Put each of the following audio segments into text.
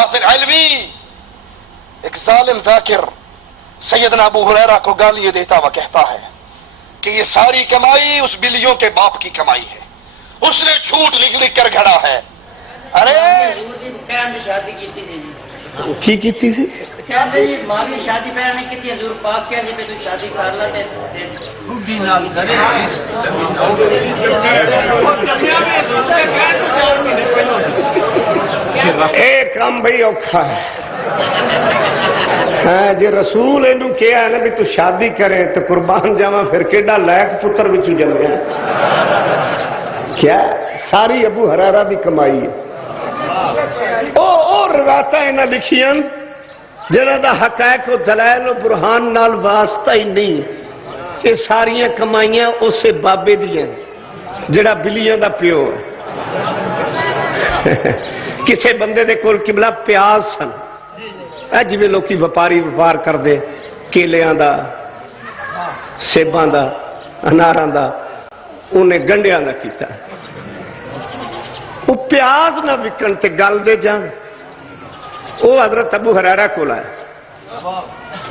حاصل علمی ایک ظالم ذاکر سیدنا ابو ہریرہ کو گالی دیتا ہوا کہتا ہے کہ یہ ساری کمائی اس بلیوں کے باپ کی کمائی ہے، اس نے جھوٹ لکھ لکھ کر گھڑا ہے۔ ارے شادی کی تھی ماں شادی پہلے نہیں کی حضور پاک کیا جی تو شادی کر لیتے ایک کام بھائی اوکھا ہے جی رسول اینو کیا ہے نا بھی تو شادی کرے تو قربان جاواں پھر کیڈا لائق پتر وچوں جمیا کیا ساری ابو ہریرہ دی کمائی ہے۔ او روایتاں انہاں لکھیاں جنہاں دا حقائق و دلائل و برہان نال واسطہ ہی نہیں کہ ساریاں کمائیاں اسے بابے دیاں جڑا بلیاں دا پیو ہے۔ کسے بندے دے کول قبلہ پیاز سن جی لوکی وپاری وپار کر دے کیلیاں دا سیباں دا اناراں دا انہیں گنڈیاں دا کیتا وہ پیاز نہ وکن تے گل دے جان وہ حضرت ابو ہریرہ کو لائے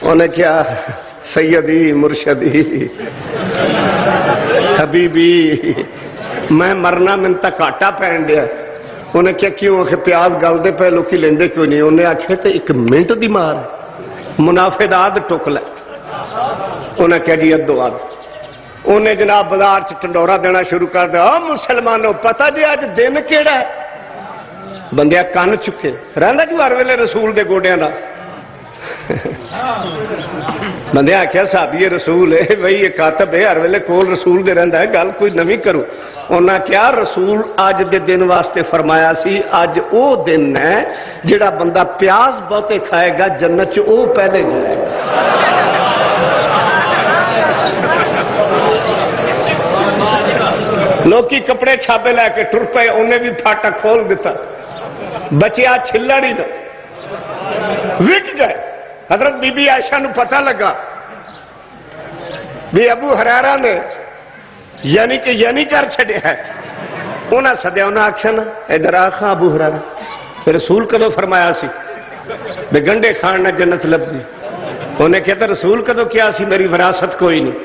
انہیں کیا سیدی مرشدی حبیبی میں مرنا من تک کاٹا پہن دیا۔ انہیں کیا کیوں کہ پیاز گل دے پہ لوکی لیندے کیوں نہیں؟ انہیں آکھے تے ایک منٹ دی مار منافع داد ٹک لے۔ انہیں کیا جی ادو آد انہیں جناب بازار چ ٹنڈورا دینا شروع کر دیا۔ مسلمانوں پتہ جی آج دن کیڑا ہے؟ بندیا کن چکے رہندا جو ہر ویلے رسول دے گوڑیاں دا بندے آخیا صحابی رسول ہے بھائی یہ کاتب ہے ہر ویلے کول رسول دے رہندا ہے گل کوئی نویں کرو۔ انہاں کیا رسول اج دے دن واسطے فرمایا سی اج او دن ہے جڑا بندہ پیاز بہتے کھائے گا جنت چ او پہلے جائے گا۔ لوکی کپڑے چھاپے لے کے ٹر پے انہیں بھی پھاٹا کھول دیتا بچیا چھلڑ ہی دا وک گئے۔ حضرت بی بی عائشہ نو پتہ لگا بھی ابو ہریرہ نے یعنی کر چھڑیا ہے۔ انہاں سدیا انہاں آکھیا نا ادھر آخا ابو ہریرہ رسول کدو فرمایا سی بے گنڈے کھان نہ جنت لبدی؟ انہیں کہتا رسول کدو کیا سی میری وراثت کوئی نہیں۔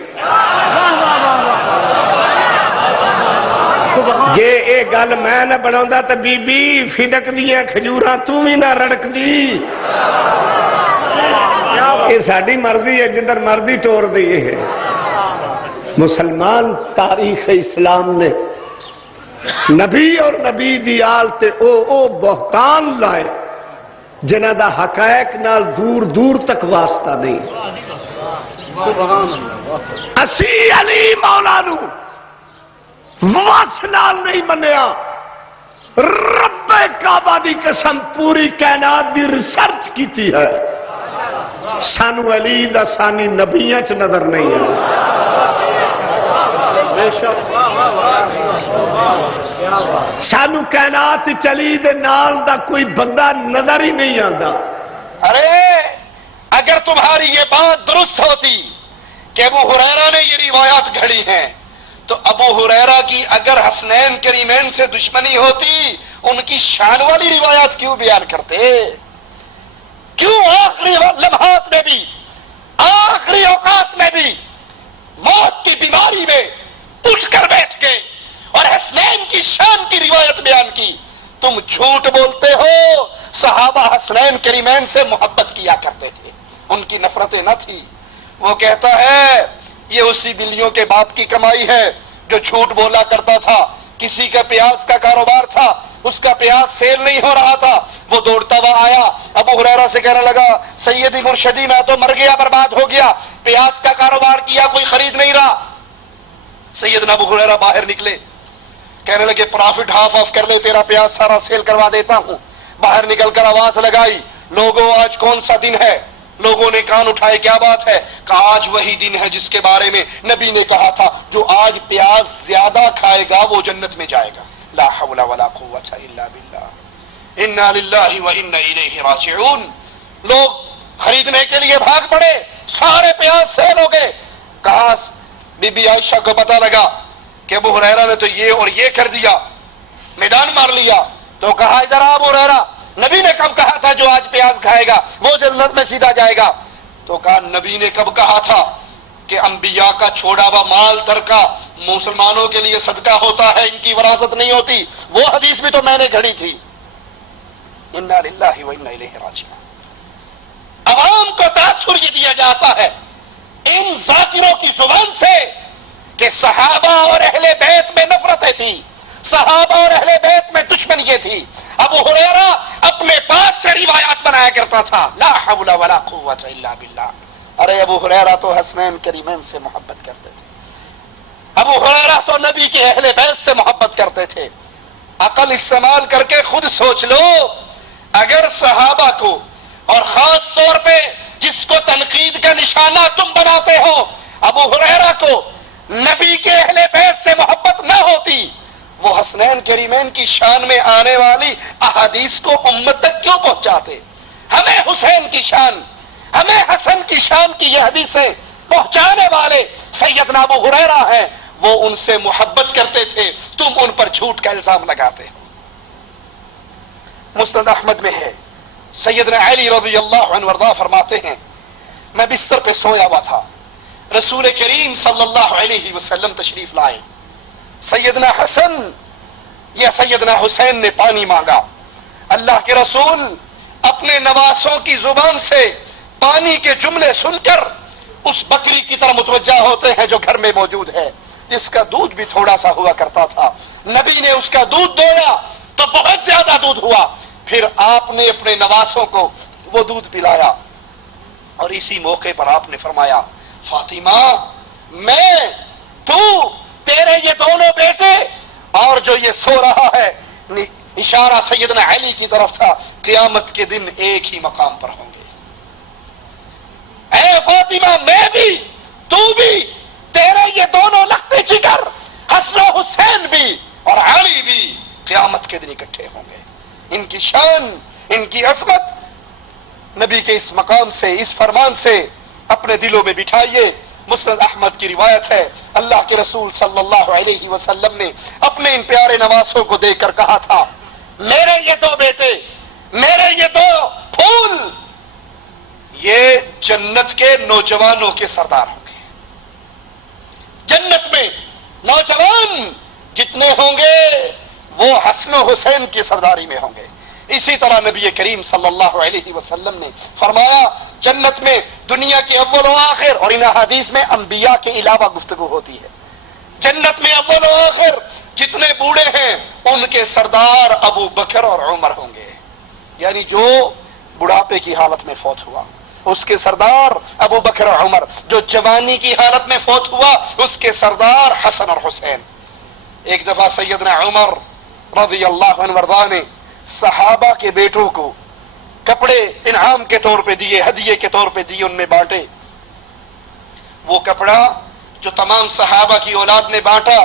جے اے گل میں نہ بناوندا تے بی بی فدک دیاں کھجوراں تو بھی نہ رڑک دی۔ یہ ساڈی مرضی ہے جدھر مرضی ٹور دیے ہے۔ مسلمان تاریخ اسلام نے نبی اور نبی دی آل تے او بہتان لائے جنہ دا حقائق نال دور دور تک واسطہ نہیں۔ اسی علی مولا نو وس نال نہیں منیا۔ رب کعبہ دی قسم پوری کائنات دی ریسرچ کیتی ہے سانو علی دا ثانی نبیاں چ نظر نہیں ہے۔ سانو کائنات چلی دے نال دا کوئی بندہ نظر ہی نہیں آتا۔ ارے اگر تمہاری یہ بات درست ہوتی کہ ابو ہریرہ نے یہ روایات گھڑی ہیں تو ابو ہریرہ کی اگر حسنین کریمین سے دشمنی ہوتی ان کی شان والی روایات کیوں بیان کرتے؟ کیوں آخری لمحات میں بھی آخری اوقات میں بھی موت کی بیماری میں اٹھ کر بیٹھ گئے اور حسنین کی شان کی روایت بیان کی؟ تم جھوٹ بولتے ہو۔ صحابہ حسنین کریمین سے محبت کیا کرتے تھے، ان کی نفرتیں نہ تھی۔ وہ کہتا ہے یہ اسی بلیوں کے باپ کی کمائی ہے جو جھوٹ بولا کرتا تھا۔ کسی کا پیاز کا کاروبار تھا، اس کا پیاز سیل نہیں ہو رہا تھا، وہ دوڑتا ہوا آیا ابو ہریرہ سے کہنے لگا سیدی مرشدی میں تو مر گیا، برباد ہو گیا، پیاز کا کاروبار کیا کوئی خرید نہیں رہا۔ سیدنا ابو ہریرہ باہر نکلے، کہنے لگے پرافٹ ہاف آف کر لے، تیرا پیاز سارا سیل کروا دیتا ہوں۔ باہر نکل کر آواز لگائی لوگوں آج کون سا دن ہے؟ لوگوں نے کان اٹھائے کیا بات ہے؟ کہا آج وہی دن ہے جس کے بارے میں نبی نے کہا تھا جو آج پیاز زیادہ کھائے گا وہ جنت میں جائے گا۔ لا حول ولا قوت الا باللہ، انا للہ وانا الیہ راجعون۔ لوگ خریدنے کے لیے بھاگ پڑے، سارے پیاز سیل ہو گئے۔ کہا بی بی عائشہ کو پتہ لگا کہ ابو ہریرہ نے تو یہ اور یہ کر دیا، میدان مار لیا، تو کہا ادھر ابو ہریرہ نبی نے کب کہا تھا جو آج پیاز کھائے گا وہ جنت میں سیدھا جائے گا؟ تو کہا نبی نے کب کہا تھا کہ انبیاء کا چھوڑا ہوا مال ترکہ مسلمانوں کے لیے صدقہ ہوتا ہے، ان کی وراثت نہیں ہوتی؟ وہ حدیث بھی تو میں نے گھڑی تھی۔ انا للہ و انا الیہ راجعون۔ عوام کو تاثر یہ دیا جاتا ہے ان ذاکروں کی زبان سے کہ صحابہ اور اہل بیت میں نفرتیں تھی، صحابہ اور اہل بیت میں دشمنییں تھی۔ ابو ہریرہ اپنے پاس سے روایات بنایا کرتا تھا، لا حول ولا قوت الا باللہ۔ ارے ابو ہریرہ تو حسنین کریمین سے محبت کرتے تھے، ابو ہریرہ تو نبی کے اہل بیت سے محبت کرتے تھے۔ عقل استعمال کر کے خود سوچ لو، اگر صحابہ کو اور خاص طور پہ جس کو تنقید کا نشانہ تم بناتے ہو، ابو ہریرہ کو نبی کے اہل بیت سے محبت نہ ہوتی، وہ حسنین کریمین کی شان میں آنے والی احادیث کو امت تک کیوں پہنچاتے؟ ہمیں حسین کی شان، ہمیں حسن کی شان کی یہ حدیثیں پہنچانے والے سیدنا ابو ہریرہ ہیں، وہ ان سے محبت کرتے تھے، تم ان پر جھوٹ کا الزام لگاتے ہو۔ مسند احمد میں ہے، سیدنا علی رضی اللہ عنہ وارضاہ فرماتے ہیں، میں بستر پہ سویا ہوا تھا، رسول کریم صلی اللہ علیہ وسلم تشریف لائے، سیدنا حسن یا سیدنا حسین نے پانی مانگا، اللہ کے رسول اپنے نواسوں کی زبان سے پانی کے جملے سن کر اس بکری کی طرف متوجہ ہوتے ہیں جو گھر میں موجود ہے، جس کا دودھ بھی تھوڑا سا ہوا کرتا تھا۔ نبی نے اس کا دودھ دویا تو بہت زیادہ دودھ ہوا، پھر آپ نے اپنے نواسوں کو وہ دودھ پلایا، اور اسی موقع پر آپ نے فرمایا، فاطمہ میں، تو، تیرے یہ دونوں بیٹے اور جو یہ سو رہا ہے، اشارہ سیدنا علی کی طرف تھا، قیامت کے دن ایک ہی مقام پر ہوں گے۔ اے فاطمہ میں بھی، تو بھی، تیرے یہ دونوں لختے جگر حسن و حسین بھی اور علی بھی قیامت کے دن اکٹھے ہوں گے۔ ان کی شان، ان کی عظمت نبی کے اس مقام سے، اس فرمان سے اپنے دلوں میں بٹھائیے۔ مسند احمد کی روایت ہے، اللہ کے رسول صلی اللہ علیہ وسلم نے اپنے ان پیارے نواسوں کو دیکھ کر کہا تھا، میرے یہ دو بیٹے، میرے یہ دو پھول، یہ جنت کے نوجوانوں کے سردار ہوں گے۔ جنت میں نوجوان جتنے ہوں گے وہ حسن و حسین کی سرداری میں ہوں گے۔ اسی طرح نبی کریم صلی اللہ علیہ وسلم نے فرمایا، جنت میں دنیا کے اول و آخر، اور ان احادیث میں انبیاء کے علاوہ گفتگو ہوتی ہے، جنت میں اول و آخر جتنے بوڑھے ہیں ان کے سردار ابو بکر اور عمر ہوں گے، یعنی جو بڑھاپے کی حالت میں فوت ہوا اس کے سردار ابو بکر اور عمر، جو جوانی کی حالت میں فوت ہوا اس کے سردار حسن اور حسین۔ ایک دفعہ سیدنا عمر رضی اللہ عنہ وارضاہ نے صحابہ کے بیٹوں کو کپڑے انعام کے طور پہ دیے، ہدیے کے طور پہ دیے، ان میں بانٹے۔ وہ کپڑا جو تمام صحابہ کی اولاد نے بانٹا،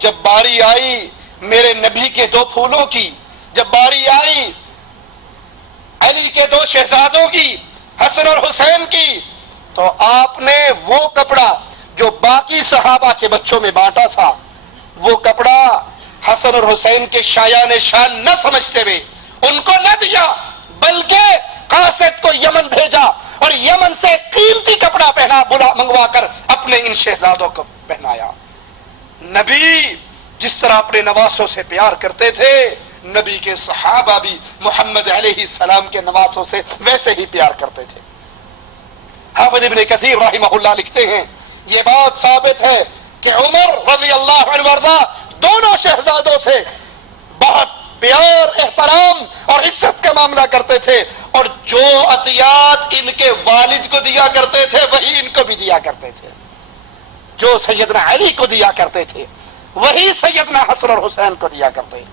جب باری آئی میرے نبی کے دو پھولوں کی، جب باری آئی علی کے دو شہزادوں کی، حسن اور حسین کی، تو آپ نے وہ کپڑا جو باقی صحابہ کے بچوں میں بانٹا تھا، وہ کپڑا حسن اور حسین کے شایان شان نہ سمجھتے ہوئے ان کو نہ دیا، بلکہ قاصد کو یمن بھیجا اور یمن سے قیمتی کپڑا پہنا منگوا کر اپنے ان شہزادوں کو پہنایا۔ نبی جس طرح اپنے نواسوں سے پیار کرتے تھے، نبی کے صحابہ بھی محمد علیہ السلام کے نواسوں سے ویسے ہی پیار کرتے تھے۔ حافظ ابن کثیر رحمہ اللہ لکھتے ہیں، یہ بات ثابت ہے کہ عمر رضی اللہ عنہ وارضاہ دونوں شہزادوں سے بہت پیار، احترام اور عزت کا معاملہ کرتے تھے، اور جو عطیات ان کے والد کو دیا کرتے تھے وہی ان کو بھی دیا کرتے تھے، جو سیدنا علی کو دیا کرتے تھے وہی سیدنا حسن اور حسین کو دیا کرتے ہیں۔